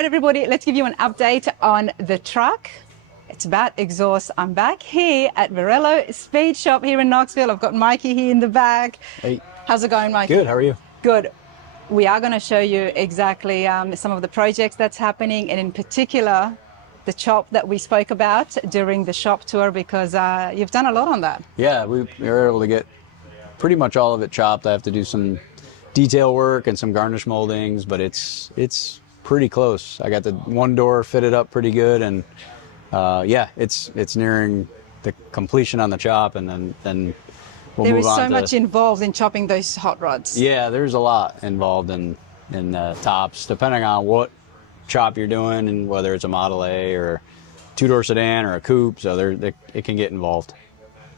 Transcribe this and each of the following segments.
right, everybody, let's give you an update on the truck. It's about exhaust. I'm back here at Barillaro Speed Shop here in Knoxville. I've got Mikey here in the back. Hey. How's it going, Mikey? Good, how are you? Good. We are going to show you exactly some of the projects that's happening, and in particular, the chop that we spoke about during the shop tour, because you've done a lot on that. Yeah, we were able to get pretty much all of it chopped. I have to do some detail work and some garnish moldings, but it's pretty close. I got the one door fitted up pretty good, and yeah, it's nearing the completion on the chop, and then we'll there move is on so to, much involved in chopping those hot rods. Yeah, there's a lot involved in tops, depending on what chop you're doing and whether it's a Model A or two-door sedan or a coupe, so it can get involved.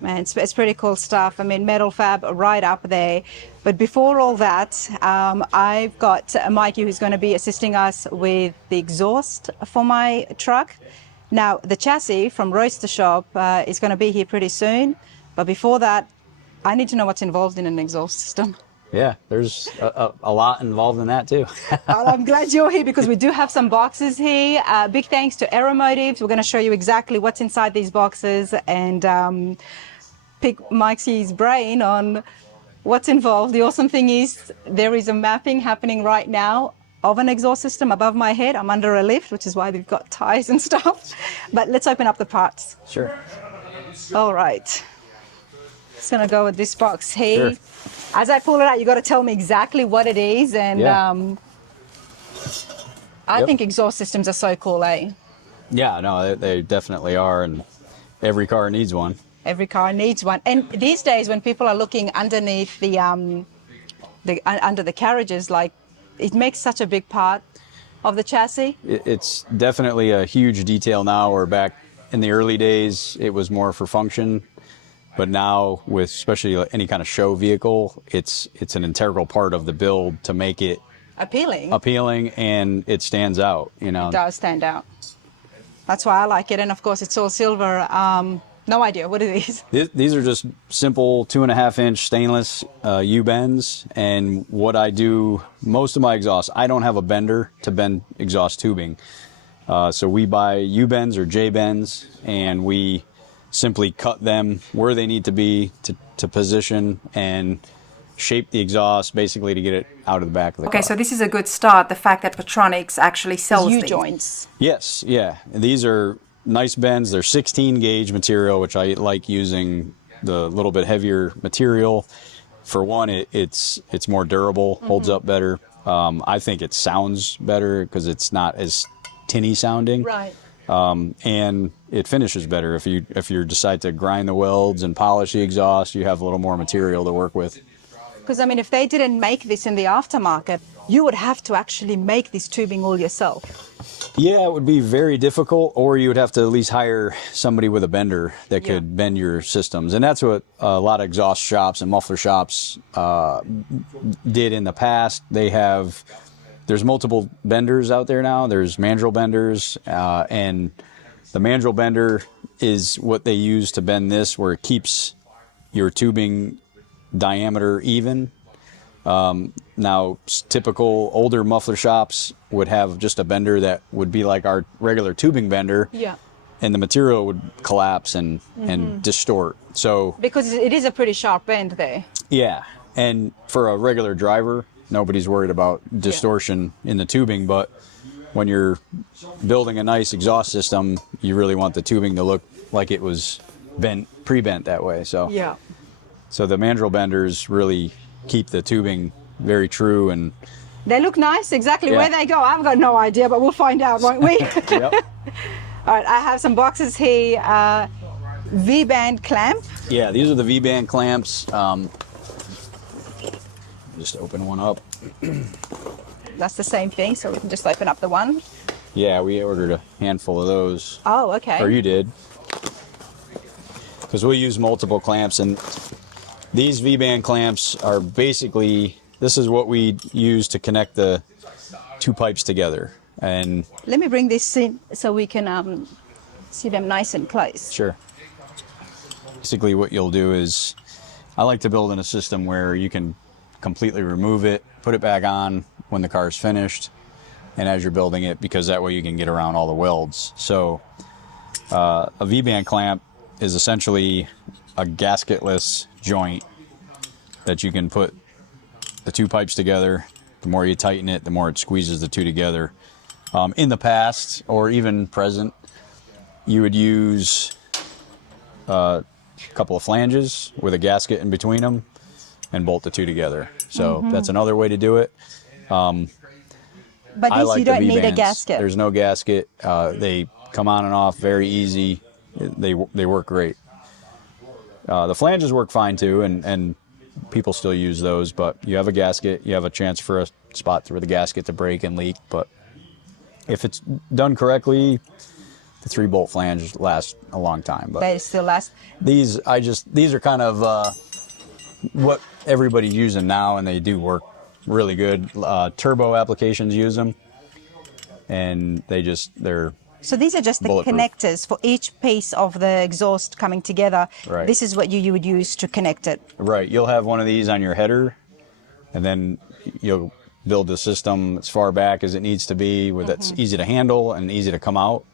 Man, it's pretty cool stuff. I mean, metal fab right up there. But before all that, I've got Mikey who's going to be assisting us with the exhaust for my truck. Now, the chassis from Roadster Shop is going to be here pretty soon. But before that, I need to know what's involved in an exhaust system. Yeah, there's a lot involved in that too. Well, I'm glad you're here because we do have some boxes here. Big thanks to Aeromotives. We're going to show you exactly what's inside these boxes and pick Mikey's brain on what's involved. The awesome thing is there is a mapping happening right now of an exhaust system above my head. I'm under a lift, which is why we've got ties and stuff. But let's open up the parts. Sure. All right. Just going to go with this box here. Sure. As I pull it out, you got to tell me exactly what it is. And yeah. I think exhaust systems are so cool, eh? Yeah, no, they definitely are, and every car needs one. Every car needs one. And these days, when people are looking underneath the under the carriages, like, it makes such a big part of the chassis. It's definitely a huge detail now, where back in the early days, it was more for function. But now, with especially any kind of show vehicle, it's an integral part of the build to make it appealing, and it stands out. You know, it does stand out. That's why I like it, and of course, it's all silver. No idea what it is. These are just simple 2.5-inch stainless U-bends, and what I do most of my exhaust, I don't have a bender to bend exhaust tubing, so we buy U-bends or J-bends, and we simply cut them where they need to be to position and shape the exhaust basically to get it out of the back of the car. Okay, so this is a good start, the fact that Pertronix actually sells these. U-joints. Yes, yeah. These are nice bends. They're 16 gauge material, which I like using the little bit heavier material. For one, it's more durable, holds up better. I think it sounds better because it's not as tinny sounding. Right. And it finishes better. If you decide to grind the welds and polish the exhaust, you have a little more material to work with. Because, I mean, if they didn't make this in the aftermarket, you would have to actually make this tubing all yourself. Yeah, it would be very difficult, or you would have to at least hire somebody with a bender that could bend your systems. And that's what a lot of exhaust shops and muffler shops did in the past. There's multiple benders out there now. There's mandrel benders, and the mandrel bender is what they use to bend this, where it keeps your tubing diameter even. Now, typical older muffler shops would have just a bender that would be like our regular tubing bender, and the material would collapse and distort. So because it is a pretty sharp bend there. Yeah, and for a regular driver, nobody's worried about distortion in the tubing, but when you're building a nice exhaust system, you really want the tubing to look like it was pre-bent that way. So so the mandrel benders really keep the tubing very true, and they look nice. Exactly where they go, I've got no idea, but we'll find out, won't we? Yep. All right, I have some boxes here. V-band clamp. Yeah, these are the V-band clamps. Just open one up. That's the same thing, so we can just open up the one. Yeah, we ordered a handful of those. Oh, okay. Or you did. Because we use multiple clamps, and these V-band clamps are basically, this is what we use to connect the two pipes together. And let me bring this in so we can see them nice and close. Sure. Basically what you'll do is, I like to build in a system where you can completely remove it, put it back on when the car is finished, and as you're building it, because that way you can get around all the welds. So a V-band clamp is essentially a gasketless joint that you can put the two pipes together. The more you tighten it, the more it squeezes the two together. In the past, or even present, you would use a couple of flanges with a gasket in between them and bolt the two together. So that's another way to do it. But this, like you don't the need a V-bands. gasket. There's no gasket. They come on and off very easy. They work great. The flanges work fine too, and people still use those, but you have a gasket, you have a chance for a spot for the gasket to break and leak. But if it's done correctly, the 3-bolt flange lasts a long time. But They still last. these are kind of what everybody's using now, and they do work really good. Turbo applications use them, and they're So these are just the bulletproof. connectors for each piece of the exhaust coming together. Right. This is what you would use to connect it. right. You'll have one of these on your header, and then you'll build the system as far back as it needs to be, where that's easy to handle and easy to come out.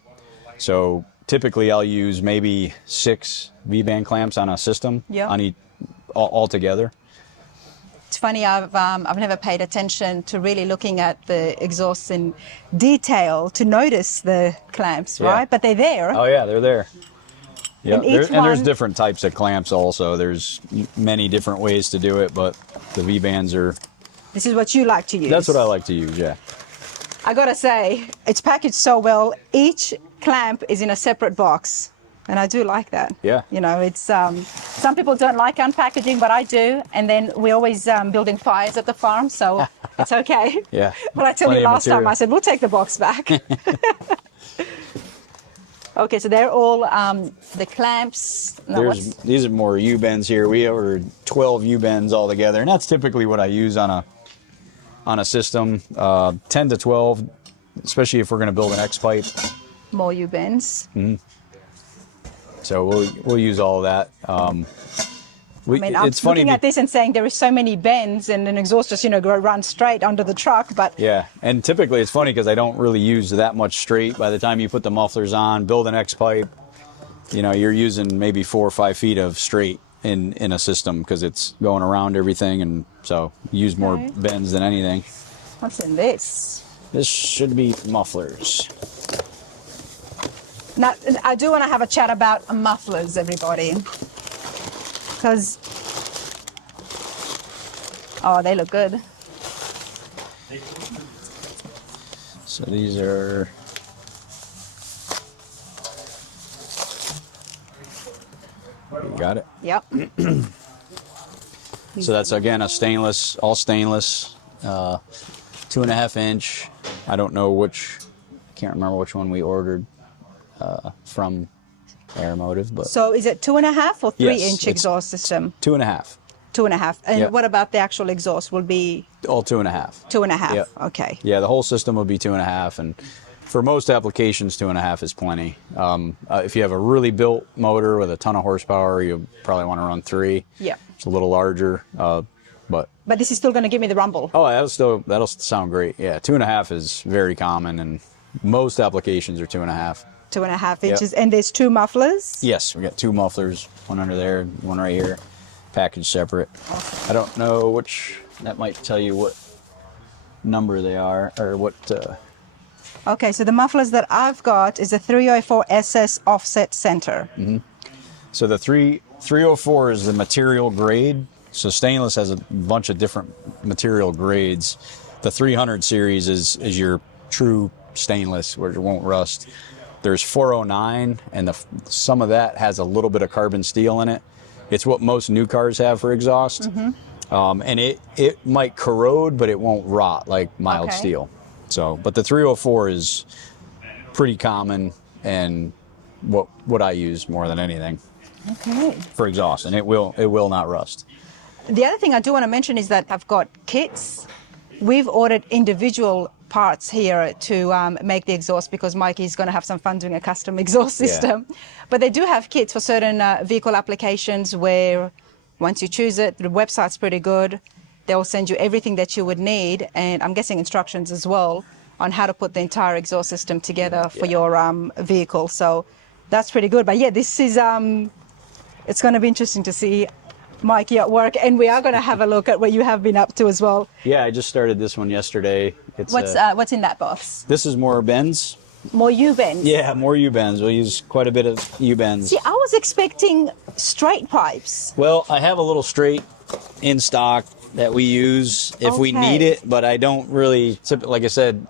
So typically I'll use maybe 6 V-band clamps on a system, Yeah. on all together. It's funny, I've never paid attention to really looking at the exhausts in detail to notice the clamps, Yeah. right? But they're there. Oh yeah, they're there. Yeah, And each and there's one- different types of clamps also. There's many different ways to do it, but the V-bands are, This is what you like to use. that's what I like to use, yeah. I gotta say, it's packaged so well. Each clamp is in a separate box, and I do like that. Yeah. You know, it's some people don't like unpackaging, but I do. And then we're always building fires at the farm, so it's okay. Yeah. But I tell Plenty you, of last time material. I said we'll take the box back. Okay, so they're all the clamps. No, These are more U-bends here. We ordered 12 U-bends all together, and that's typically what I use on a system. 10 to 12, especially if we're going to build an X-pipe. more U-bends. So we'll use all of that. I mean, I'm looking at this and saying there is so many bends, and an exhaust just, run straight under the truck, but Yeah, and typically it's funny because I don't really use that much straight. By the time you put the mufflers on, build an X-pipe, you're using maybe 4 or 5 feet of straight in a system because it's going around everything, and so you use more Okay. bends than anything. what's in this? This should be mufflers. Now, I do want to have a chat about mufflers, everybody. Because, oh, they look good. So these are, you got it. Yep. So that's again a stainless, all stainless, 2.5 inch. I don't know can't remember which one we ordered from Aeromotive, but So is it 2.5 or 3 Yes, inch it's- exhaust system? 2.5, 2.5. And Yep. what about the actual exhaust? Will be all 2.5. 2.5. Yep. Okay. Yeah, the whole system will be 2.5, and for most applications, 2.5 is plenty. If you have a really built motor with a ton of horsepower, you probably want to run 3. Yeah. It's a little larger, but But this is still going to give me the rumble. oh, that'll sound great. Yeah, 2.5 is very common, and most applications are 2.5. 2.5 inches. And there's 2 mufflers. Yes, we got 2 mufflers, one under there, one right here, packaged separate. I don't know which, that might tell you what number they are, or what, Okay, so the mufflers that I've got is a 304 SS offset center. so the 304 is the material grade. So stainless has a bunch of different material grades. The 300 series is your true stainless, where it won't rust. There's 409, and some of that has a little bit of carbon steel in it. It's what most new cars have for exhaust. And it might corrode, but it won't rot like mild Okay. steel. So, but the 304 is pretty common, and what I use more than anything Okay. for exhaust, and it will not rust. The other thing I do want to mention is that I've got kits. We've ordered individual parts here to make the exhaust because Mikey's going to have some fun doing a custom exhaust Yeah. system. But they do have kits for certain vehicle applications where once you choose it, the website's pretty good. They'll send you everything that you would need, and I'm guessing instructions as well on how to put the entire exhaust system together for your vehicle. So that's pretty good. But yeah, this is it's going to be interesting to see Mikey at work, and we are going to have a look at what you have been up to as well. Yeah, I just started this one yesterday. It's What's in that box? this is more bends. More U-bends. Yeah, more U-bends. We'll use quite a bit of U-bends. See, I was expecting straight pipes. Well, I have a little straight in stock that we use if we Okay. need it, but I don't really, like I said,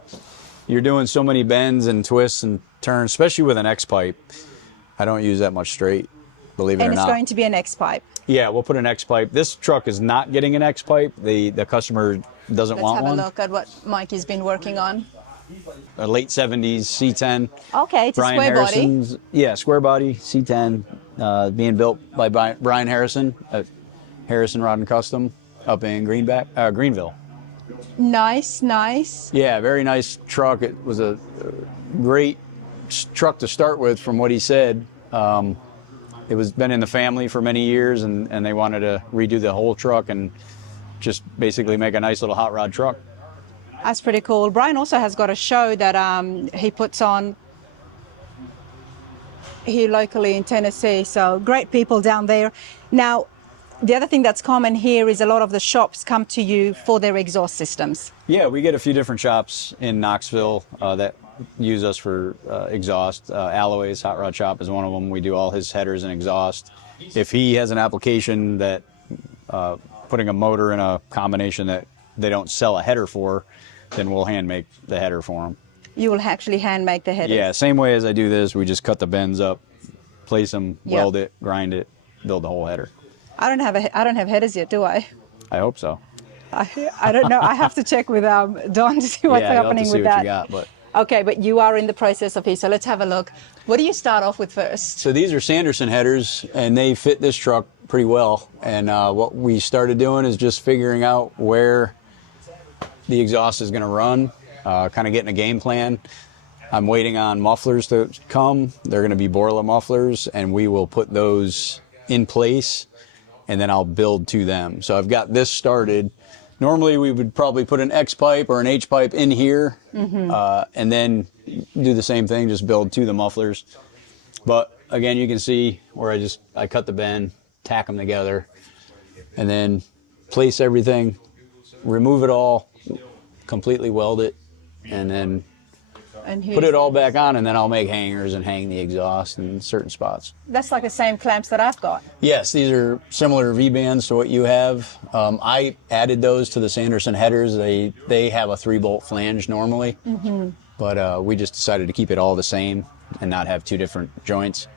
you're doing so many bends and twists and turns, especially with an X pipe. I don't use that much straight, believe it And or it's not. going to be an X pipe. Yeah, we'll put an X pipe. This truck is not getting an X pipe. The customer doesn't Let's want have one. a look at what Mikey's been working on. A late 70s C10. Okay, it's Brian a square body. Harrison's, yeah, square body C10, being built by Brian Harrison at Harrison Rod and Custom up in Greenville. Nice, nice. Yeah, very nice truck. It was a great truck to start with, from what he said. It was been in the family for many years, and they wanted to redo the whole truck and just basically make a nice little hot rod truck. That's pretty cool. Brian also has got a show that he puts on here locally in Tennessee. So great people down there. Now, the other thing that's common here is a lot of the shops come to you for their exhaust systems. Yeah, we get a few different shops in Knoxville that use us for exhaust. Alloway's Hot Rod Shop is one of them. We do all his headers and exhaust. If he has an application that putting a motor in a combination that they don't sell a header for, then we'll hand make the header for them. You will actually hand make the headers. Yeah, same way as I do this. We just cut the bends up, place them, Yep. weld it, grind it, build the whole header. I don't have headers yet, do I? I hope so. I don't know. I have to check with Don to see what's yeah, you'll have happening to see with what that. you got, but. Okay, but you are in the process of here, so let's have a look. What do you start off with first? So these are Sanderson headers, and they fit this truck pretty well. And what we started doing is just figuring out where the exhaust is going to run, kind of getting a game plan. I'm waiting on mufflers to come. They're going to be Borla mufflers, and we will put those in place, and then I'll build to them. So I've got this started. Normally we would probably put an X pipe or an H pipe in here, and then do the same thing, just build to the mufflers. But again, you can see where I cut the bend, tack them together, and then place everything, remove it all, completely weld it, and then And put it all back on, and then I'll make hangers and hang the exhaust in certain spots. That's like the same clamps that I've got. Yes, these are similar V-bands to what you have. I added those to the Sanderson headers. They have a 3-bolt flange normally, but we just decided to keep it all the same and not have two different joints.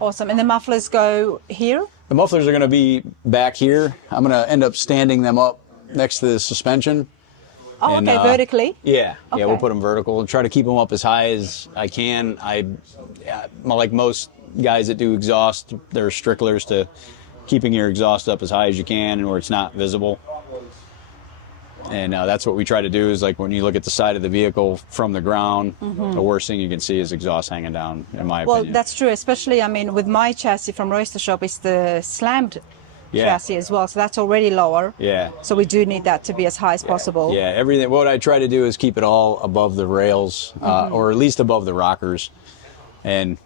Awesome. And the mufflers go here? The mufflers are going to be back here. I'm going to end up standing them up next to the suspension. Oh, And, okay, vertically. Yeah, Okay. we'll put them vertical and try to keep them up as high as I can. Like most guys that do exhaust, they're stricklers to keeping your exhaust up as high as you can where it's not visible. And that's what we try to do, is like when you look at the side of the vehicle from the ground, the worst thing you can see is exhaust hanging down, in my Well, opinion. that's true, especially, I mean, with my chassis from Roadster Shop, it's the slammed chassis as well, so that's already lower. Yeah. So we do need that to be as high as possible. Yeah, everything. What I try to do is keep it all above the rails, or at least above the rockers. And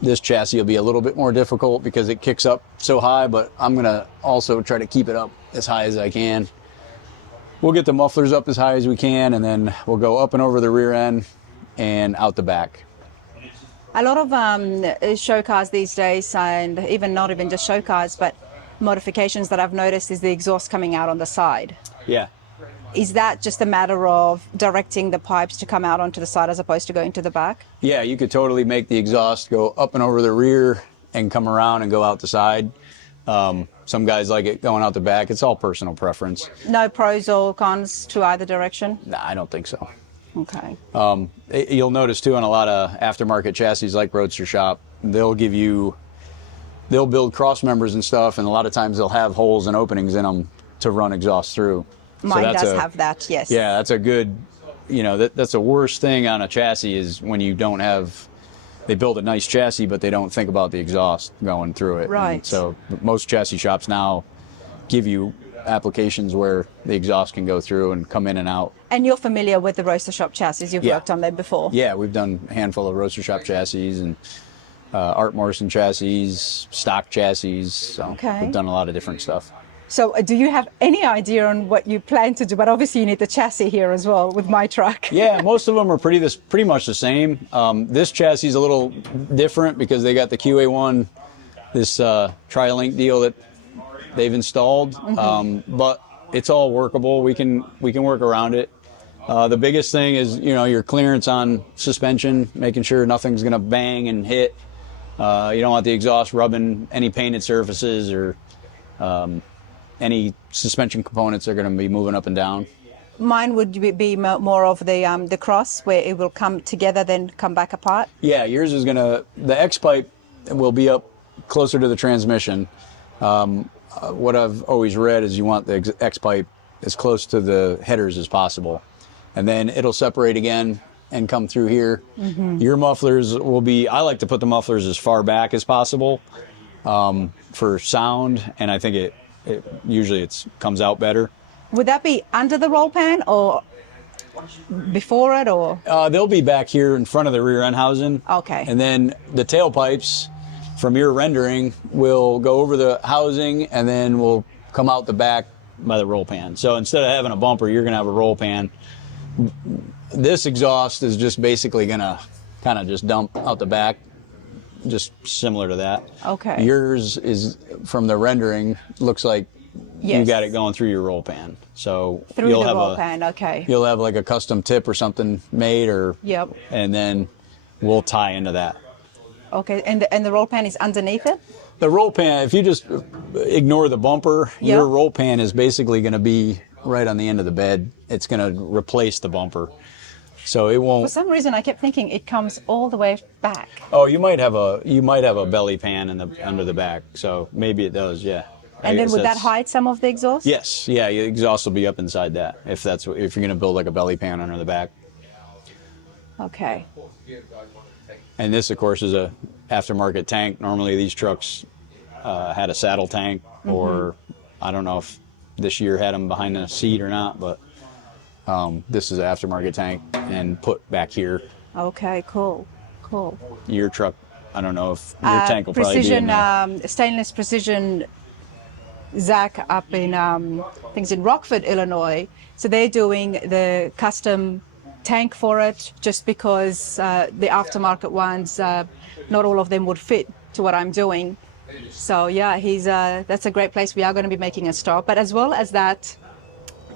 this chassis will be a little bit more difficult because it kicks up so high, but I'm going to also try to keep it up as high as I can. We'll get the mufflers up as high as we can, and then we'll go up and over the rear end and out the back. A lot of show cars these days, and even not even just show cars, but modifications that I've noticed is the exhaust coming out on the side. Yeah. Is that just a matter of directing the pipes to come out onto the side as opposed to going to the back? Yeah, you could totally make the exhaust go up and over the rear and come around and go out the side. Some guys like it going out the back. It's all personal preference. No pros or cons to either direction? Nah, I don't think so. Okay. You'll notice too on a lot of aftermarket chassis like Roadster Shop, they'll build cross members and stuff, and a lot of times they'll have holes and openings in them to run exhaust through. Mine does have that, yes. Yeah, that's a good, that's the worst thing on a chassis is when you don't have, they build a nice chassis, but they don't think about the exhaust going through it. Right. And so most chassis shops now give you applications where the exhaust can go through and come in and out. And you're familiar with the Roadster Shop chassis. You've Yeah. worked on them before. Yeah, we've done a handful of Roadster Shop chassis and Art Morrison chassis, stock chassis. So Okay. we've done a lot of different stuff. So do you have any idea on what you plan to do? But obviously you need the chassis here as well with my truck. Yeah, most of them are pretty much the same. This chassis is a little different because they got the QA1, this tri-link deal that they've installed, but it's all workable. We can work around it. The biggest thing is, you know, your clearance on suspension, making sure nothing's going to bang and hit. You don't want the exhaust rubbing any painted surfaces or any suspension components are going to be moving up and down. Mine would be more of the cross where it will come together then come back apart. Yeah, yours is the X pipe will be up closer to the transmission. What I've always read is you want the X pipe as close to the headers as possible. And then it'll separate again and come through here. Your mufflers will be, I like to put the mufflers as far back as possible for sound, and I think it usually comes out better. Would that be under the roll pan or before it or? They'll be back here in front of the rear end housing. Okay. And then the tailpipes from your rendering will go over the housing and then will come out the back by the roll pan. So instead of having a bumper, you're going to have a roll pan. This exhaust is just basically going to kind of just dump out the back, just similar to that. Okay. Yours is, from the rendering, looks like you Yes. got it going through your roll pan. So Through you'll the have roll pan, okay. You'll have like a custom tip or something made, or Yep. and then we'll tie into that. Okay, and the roll pan is underneath it? The roll pan, if you just ignore the bumper, Yeah. your roll pan is basically going to be right on the end of the bed. It's going to replace the bumper. So it For won't. some reason, I kept thinking it comes all the way back. Oh, you might have a belly pan under the back. So maybe it does, yeah. I And then guess would that that's- hide some of the exhaust? Yes, yeah. Your exhaust will be up inside that if you're going to build like a belly pan under the back. Okay. And this, of course, is a aftermarket tank. Normally, these trucks had a saddle tank, or I don't know if this year had them behind the seat or not, but this is an aftermarket tank and put back here. Okay, cool. Cool. Your truck, I don't know if your tank will probably be in Precision, there. stainless precision, Zach up in, things in Rockford, Illinois. So they're doing the custom tank for it just because the aftermarket ones, not all of them would fit to what I'm doing. So yeah, that's a great place. We are going to be making a stop. But as well as that,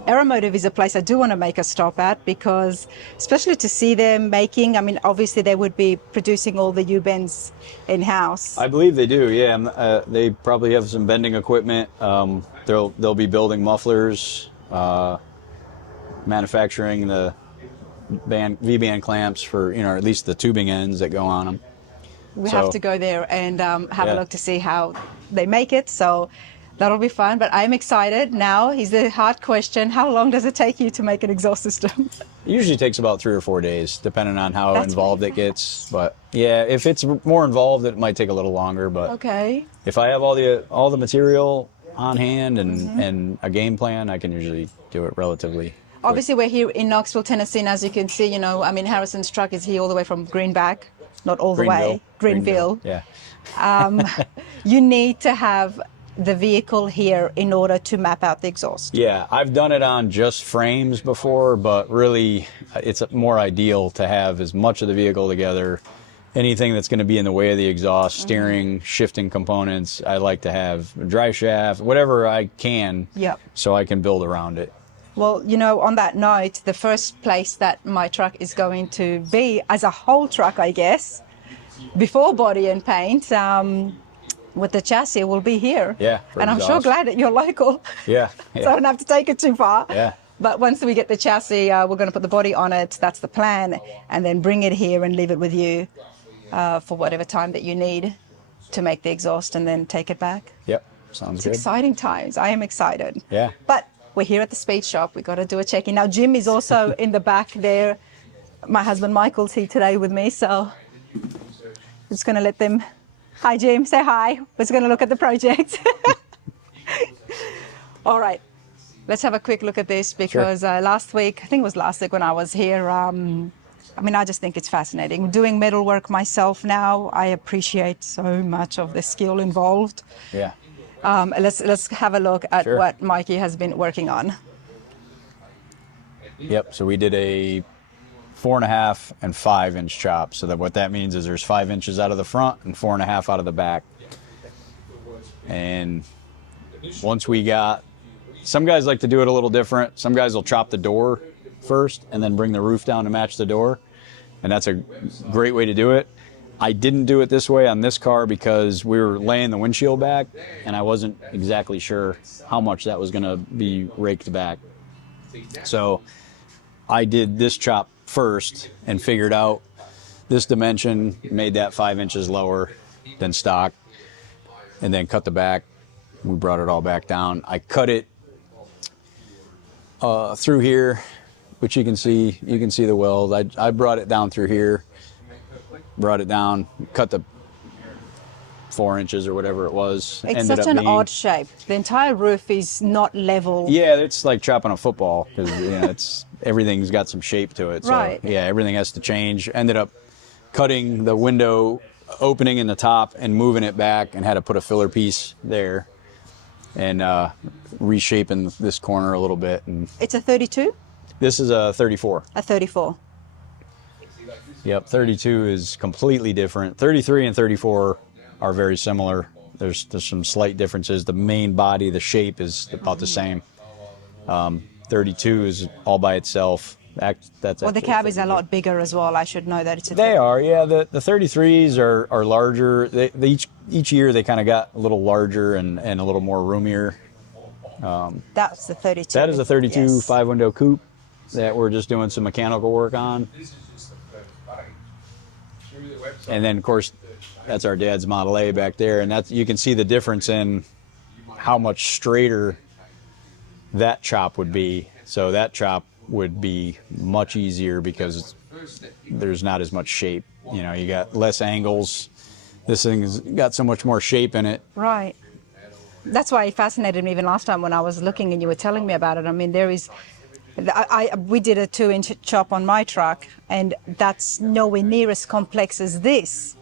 Aeromotive is a place I do want to make a stop at because, especially to see them making, I mean, obviously they would be producing all the U-bends in-house. I believe they do, yeah. They probably have some bending equipment. They'll be building mufflers, manufacturing the V-band clamps for, at least the tubing ends that go on them. We have to go there and have a look to see how they make it. So that'll be fun. But I'm excited. Now, here's the hard question. How long does it take you to make an exhaust system? It usually takes about 3 or 4 days, depending on how That's involved really it gets. But yeah, if it's more involved, it might take a little longer. But Okay. if I have all the material on hand and a game plan, I can usually do it relatively quick. Obviously, we're here in Knoxville, Tennessee. And as you can see, Harrison's truck is here all the way from Greenback. Not all the way. Greenville. Yeah. You need to have the vehicle here in order to map out the exhaust. Yeah, I've done it on just frames before, but really it's more ideal to have as much of the vehicle together. Anything that's going to be in the way of the exhaust, steering, shifting components, I like to have a drive shaft, whatever I can, Yep. so I can build around it. Well, on that note, the first place that my truck is going to be, as a whole truck, I guess, before body and paint, with the chassis, will be here. Yeah, for and I'm sure exhaust. glad that you're local. Yeah. So I don't have to take it too far. Yeah. But once we get the chassis, we're going to put the body on it. That's the plan. And then bring it here and leave it with you for whatever time that you need to make the exhaust and then take it back. Yep, sounds It's good. exciting times. I am excited. Yeah. But we're here at the Speed Shop. We've got to do a check-in. Now, Jim is also in the back there. My husband Michael's here today with me, so I'm just going to let them... Hi, Jim. Say hi. We're just going to look at the project. All right. Let's have a quick look at this because last week, I think it was last week when I was here, I mean, I just think it's fascinating. Doing metalwork myself now, I appreciate so much of the skill involved. Yeah. Let's have a look at what Mikey has been working on. Yep, so we did a 4.5 and 5 inch chop. So that what that means is there's 5 inches out of the front and 4.5 out of the back. And once we got, some guys like to do it a little different. Some guys will chop the door first and then bring the roof down to match the door. And that's a great way to do it. I didn't do it this way on this car because we were laying the windshield back and I wasn't exactly sure how much that was going to be raked back. So I did this chop first and figured out this dimension, made that 5 inches lower than stock, and then cut the back. We brought it all back down. I cut it through here, which you can see the weld. I brought it down through here, brought it down, cut the 4 inches or whatever it was. It's such an odd shape. The entire roof is not level. Yeah, it's like chopping a football because it's everything's got some shape to it. So, right. Yeah, everything has to change. Ended up cutting the window opening in the top and moving it back, and had to put a filler piece there, and reshaping this corner a little bit. And it's a 32? This is a 34. A 34. Yep, 32 is completely different. 33 and 34 are very similar. There's some slight differences. The main body, the shape is about the same. 32 is all by itself. That's well, the cab is a lot bigger as well. I should know that it's a. They are, yeah. The 33s are larger. They each year they kind of got a little larger and a little more roomier. That's the 32. That is a 32 yes. 5-window coupe that we're just doing some mechanical work on. And then, of course, that's our dad's Model A back there, and that's, you can see the difference in how much straighter that chop would be. So that chop would be much easier because there's not as much shape. You know, you got less angles. This thing's got so much more shape in it. Right. That's why it fascinated me even last time when I was looking and you were telling me about it. I mean, there is, we did a 2-inch chop on my truck, and that's nowhere near as complex as this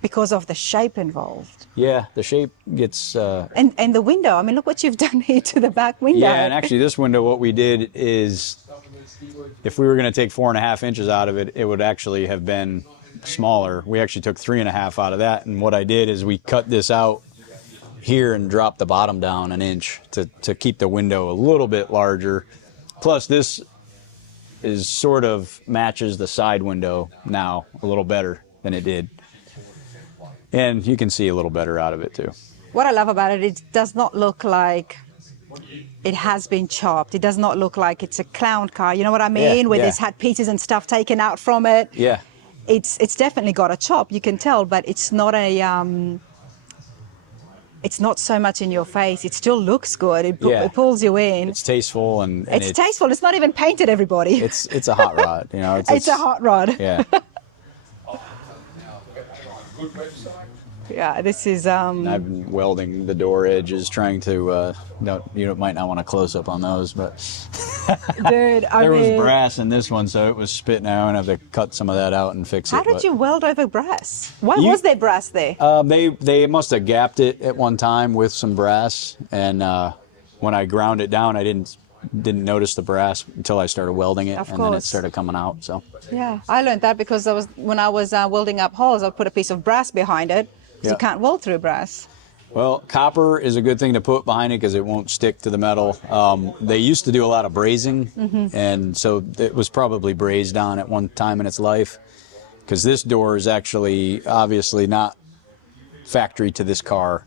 because of the shape involved. Yeah, the shape gets... And the window, I mean, look what you've done here to the back window. Yeah, and actually this window, what we did is, if we were going to take 4.5 inches out of it, it would actually have been smaller. We actually took 3.5 out of that, and what I did is we cut this out here and dropped the bottom down an inch to keep the window a little bit larger. Plus this is sort of matches the side window now a little better than it did. And you can see a little better out of it too. What I love about it, it does not look like it has been chopped. It does not look like it's a clown car. You know what I mean? Yeah, Where yeah. it's had pieces and stuff taken out from it. Yeah. It's definitely got a chop, you can tell, but it's not a it's not so much in your face. It still looks good. It pulls you in. It's tasteful and it's tasteful. It's not even painted, everybody. It's a hot rod, you know. It's a hot rod. Yeah. Yeah, this is. I've been welding the door edges, trying to. You might not want to close up on those, but Dude, there was brass in this one, so it was spitting out, and I have to cut some of that out and fix it. How did you weld over brass? Why was there brass there? They must have gapped it at one time with some brass, and when I ground it down, I didn't notice the brass until I started welding it, and then it started coming out. So yeah, I learned that because when I was welding up holes, I put a piece of brass behind it. So you can't weld through brass. Well, copper is a good thing to put behind it because it won't stick to the metal. They used to do a lot of brazing, and so it was probably brazed on at one time in its life, because this door is actually obviously not factory to this car.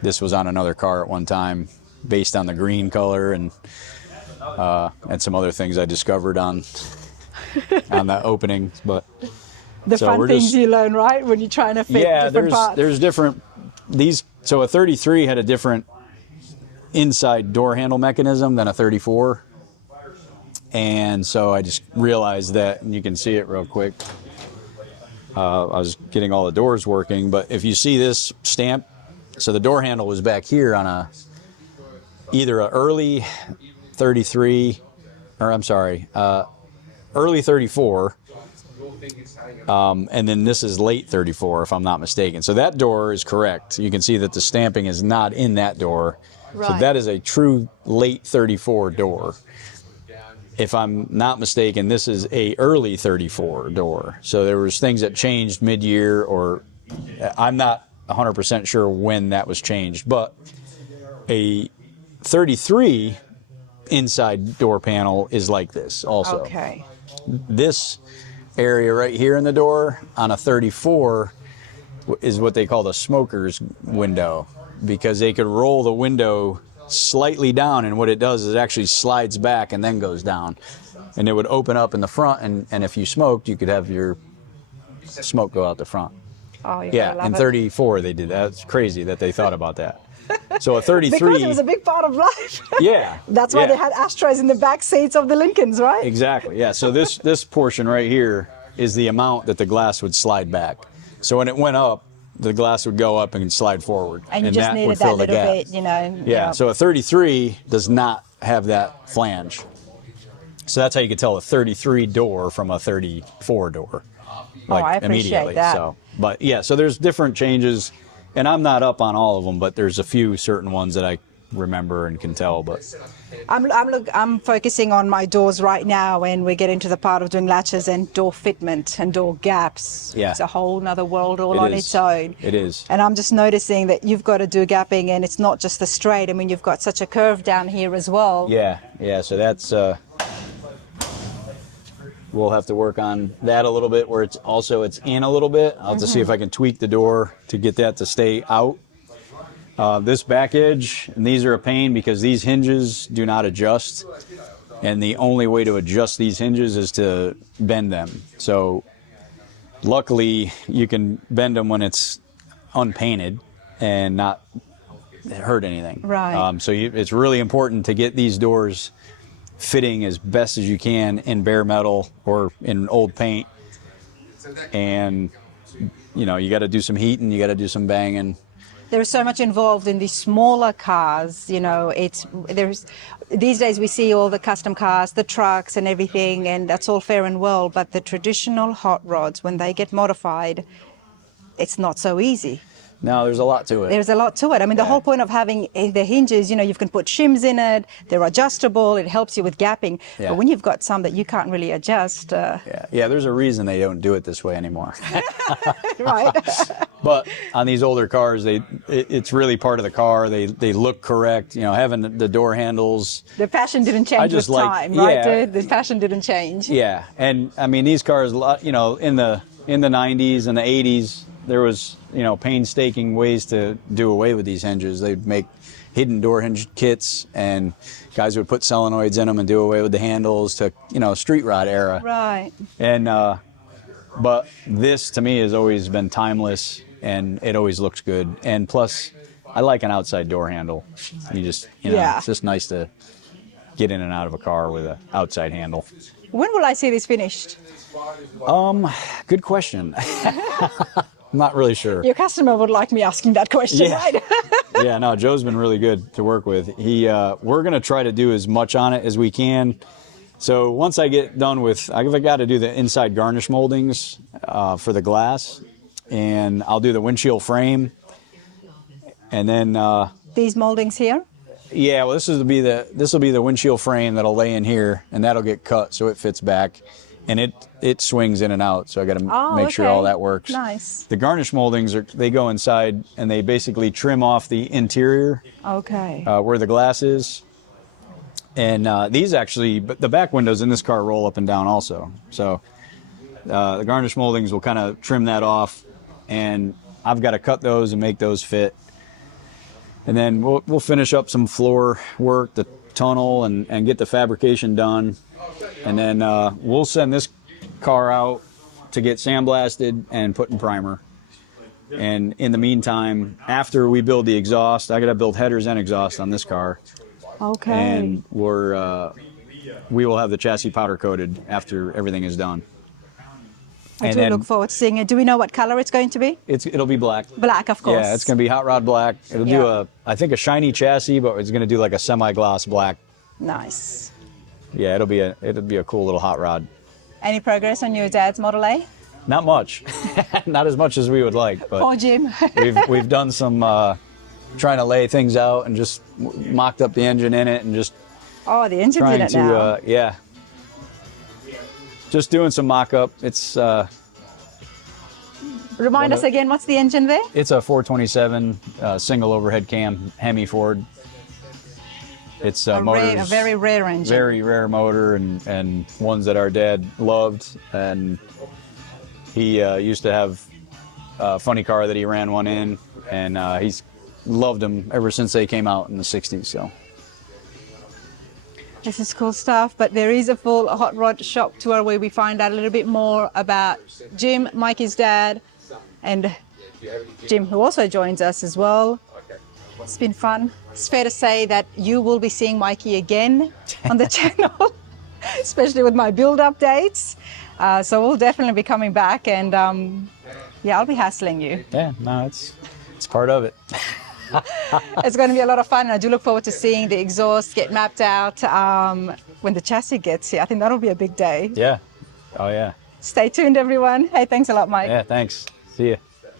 This was on another car at one time based on the green color and some other things I discovered on the opening. But the fun things you learn, right, when you're trying to fit different parts. There's different so a 33 had a different inside door handle mechanism than a 34, and so I just realized that, and you can see it real quick. I was getting all the doors working, but if you see this stamp, so the door handle was back here on a either an early 33, or I'm sorry, early 34, and then this is late 34, if I'm not mistaken. So that door is correct. You can see that the stamping is not in that door. Right. So that is a true late 34 door. If I'm not mistaken, this is a early 34 door. So there was things that changed mid-year, or I'm not 100% sure when that was changed, but a 33 inside door panel is like this also. Okay. This area right here in the door on a 34 is what they call the smoker's window, because they could roll the window slightly down, and what it does is it actually slides back and then goes down, and it would open up in the front, and if you smoked, you could have your smoke go out the front. Oh, you Yeah, love in it. 34 they did that. It's crazy that they thought about that. So a 33, Because it was a big part of life. yeah, That's why yeah. they had ashtrays in the back seats of the Lincolns, right? Exactly, yeah. So this portion right here is the amount that the glass would slide back. So when it went up, the glass would go up and slide forward. And you just that needed would that fill the little gap. bit, you know. Yeah, so a 33 does not have that flange. So that's how you could tell a 33 door from a 34 door. Like I appreciate immediately. that. So, but yeah, so there's different changes, and I'm not up on all of them, but there's a few certain ones that I remember and can tell. But I'm focusing on my doors right now, and we're getting to the part of doing latches and door fitment and door gaps. Yeah. It's a whole nother world all It on is. its own. It is. And I'm just noticing that you've got to do gapping, and it's not just the straight. I mean, you've got such a curve down here as well. Yeah, so that's we'll have to work on that a little bit, where it's in a little bit. I'll have to see if I can tweak the door to get that to stay out. This back edge, and these are a pain because these hinges do not adjust, and the only way to adjust these hinges is to bend them. So luckily you can bend them when it's unpainted and not hurt anything. Right. So it's really important to get these doors fitting as best as you can in bare metal or in old paint, and you got to do some heating, you got to do some banging. There's so much involved in these smaller cars, these days we see all the custom cars, the trucks and everything, and that's all fair and well, but the traditional hot rods, when they get modified, it's not so easy. No, there's a lot to it. There's a lot to it. I mean, the whole point of having the hinges, you can put shims in it, they're adjustable, it helps you with gapping. Yeah. But when you've got some that you can't really adjust, Yeah, there's a reason they don't do it this way anymore. right? But on these older cars, it's really part of the car. They look correct. Having the door handles. The fashion didn't change with time, right, dude? The fashion didn't change. Yeah, and I mean these cars, in the 90s and the 80s, there was painstaking ways to do away with these hinges. They'd make hidden door hinge kits, and guys would put solenoids in them and do away with the handles to street rod era. Right. And but this to me has always been timeless, and it always looks good. And plus, I like an outside door handle. Yeah. It's just nice to get in and out of a car with an outside handle. When will I see this finished? Good question. I'm not really sure. Your customer would like me asking that question, Yeah. right? Yeah, no, Joe's been really good to work with. We're going to try to do as much on it as we can. So once I get done with, I've got to do the inside garnish moldings for the glass, and I'll do the windshield frame, and then These moldings here? yeah, well this will be the windshield frame that'll lay in here, and that'll get cut so it fits back, and it swings in and out. So I got to make sure all that works. Nice. The garnish moldings they go inside, and they basically trim off the interior. Okay. Where the glass is. And these actually, but the back windows in this car roll up and down also. So the garnish moldings will kind of trim that off, and I've got to cut those and make those fit. And then we'll finish up some floor work, the tunnel, and get the fabrication done. And then we'll send this car out to get sandblasted and put in primer. And in the meantime, after we build the exhaust, I got to build headers and exhaust on this car. Okay. And we will have the chassis powder coated after everything is done. I do look forward to seeing it. Do we know what color it's going to be? It'll be black. Black, of course. Yeah, it's going to be hot rod black. It'll do I think a shiny chassis, but it's going to do like a semi-gloss black. Nice. Yeah, it'll be a cool little hot rod. Any progress on your dad's Model A? Not much. Not as much as we would like, but Poor Jim. we've done some trying to lay things out and just mocked up the engine in it and just Oh, the engine's in trying it to now. yeah. Just doing some mock-up. It's Remind us again, what's the engine there? it's a 427 single overhead cam Hemi Ford. It's A very rare engine. very rare motor and ones that our dad loved, and he used to have a funny car that he ran one in, and he's loved them ever since they came out in the 60s. So This is cool stuff, but there is a full hot rod shop tour where we find out a little bit more about Jim, Mikey's dad, and Jim, who also joins us as well. It's been fun. It's fair to say that you will be seeing Mikey again on the channel, especially with my build updates. So we'll definitely be coming back, and yeah, I'll be hassling you. yeah, no, it's part of it. It's going to be a lot of fun, and I do look forward to seeing the exhaust get mapped out when the chassis gets here. I think that'll be a big day. Yeah. Oh yeah. Stay tuned, everyone. Hey, thanks a lot, Mike. Yeah. Thanks. See ya.